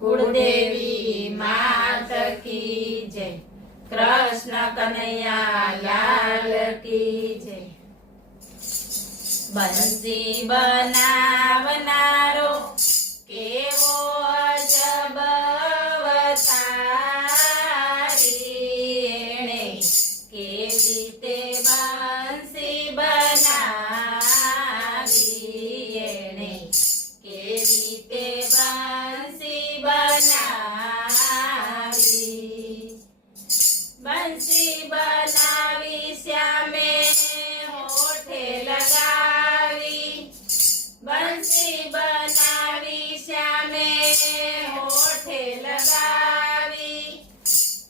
कुलदेवी मात की जय। कृष्ण कन्हैया लाल की जय। बंसी बनावनारो केवो अजब अवतारी एणे केवी ते बंसी बनावी एणे केवी ते बंसी बनावी। बंसी बनावी श्यामे होठे लगावी। बंसी बनावी श्यामे होठे लगावी।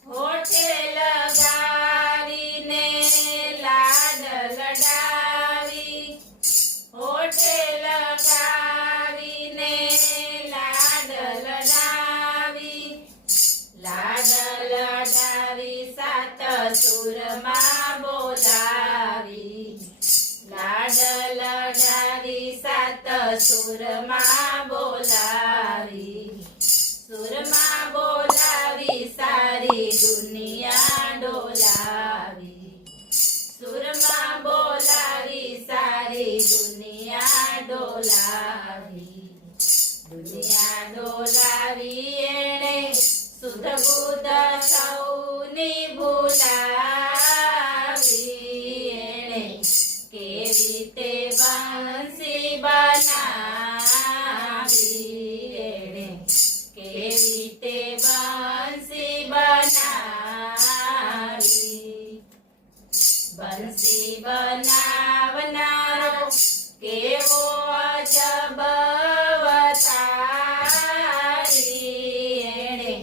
होठे लगावी ने लाड लडावी। होठे लगावी ने लाड लडावी। लाड लडावी सात सुरमा बोलावी। लाड लडावी सात सुरमा बोलावी। सुरमा बोलावी सारी दुनिया डोलावी। सुरमा बोलावी सारी दुनिया डोलावी। दुनिया डोलावी एणे सुध बुध सौनी भुलावी एणे केवी ते बंसी बनावी एणे केवी ते बंसी बनावी। बंसी बनावनारो केवो अजब अवतारी एणे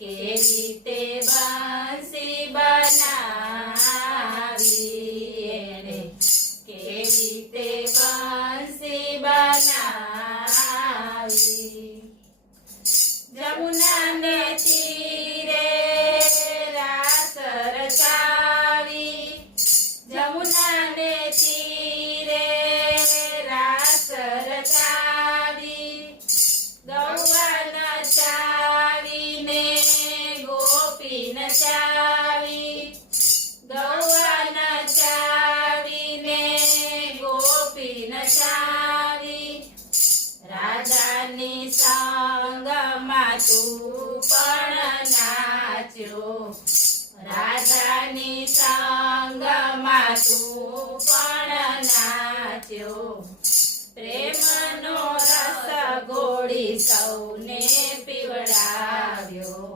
केवी ते बंसी बनावी एणे केवी ते बंसी बनावी। जमुना ने तीरे रास रचावी। जमुना ने तीरे रास रचावी। गौवा नचावी ने गोपी नचावी। गौवा नचावी ने गोपी नचावी। राधानी संगમાં તું પણ નાચ્યો। રાધાની સંગમાં તું પણ નાચ્યો। પ્રેમનો રસ ગોળી સૌને પીવડાવ્યો।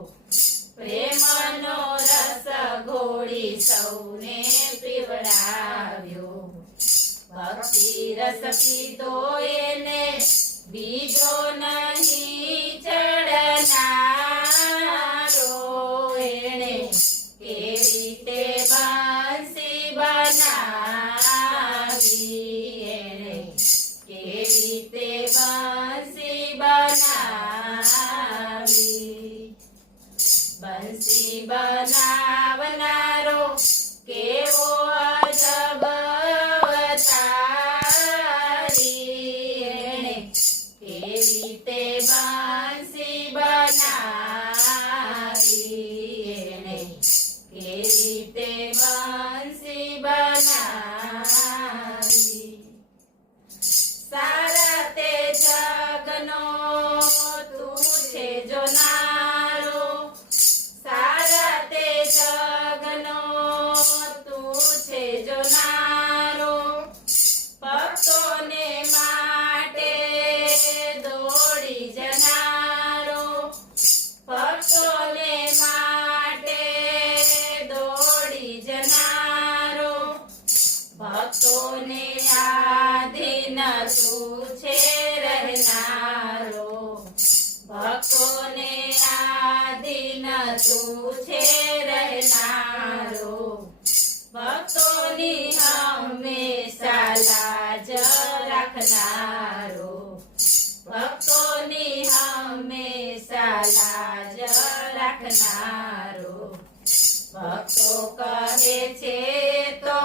પ્રેમનો રસ ગોળી સૌને પીવડાવ્યો। ભક્તિ રસ પીધો એને બીજો નહીં ચડનારો એણે કેવી તે બંસી બનાવી એણે કેવી તે બંસી બનાવી। બંસી બનાવનારો કેવો અજબ અવતારી એણે કેવી તે બંસી બનાવી એણે કેવી તે બંસી બનાવી। સારા તે જગનો તું છે જોનારો। સારા તે જગનો તું છે જોનારો। ભક્તોને માટે દોડી જનારો। ભક્તોને માટે દોડી જનારો। ભક્તોને આધીન તું છે રહેનારો। ભક્તોને આધીન તું છે રહેનારો। ભક્તોની હંમેશા લાજ રાખનારો। ભક્તોની હંમેશા લાજ રાખનારો। ભક્તો કહે છે તો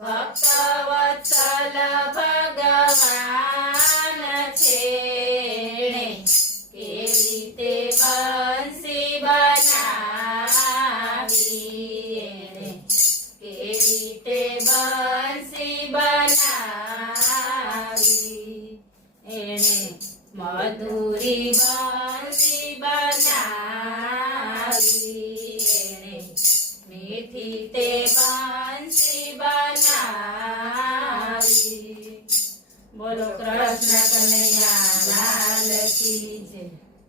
ભક્ત વત્સલ ભગવાન છે કેવી રીતે એણે મધુરી બંસી બનાવી એણે મીઠી તે બંસી બનાવી. બોલો કૃષ્ણ કનૈયા લાલ કી જય.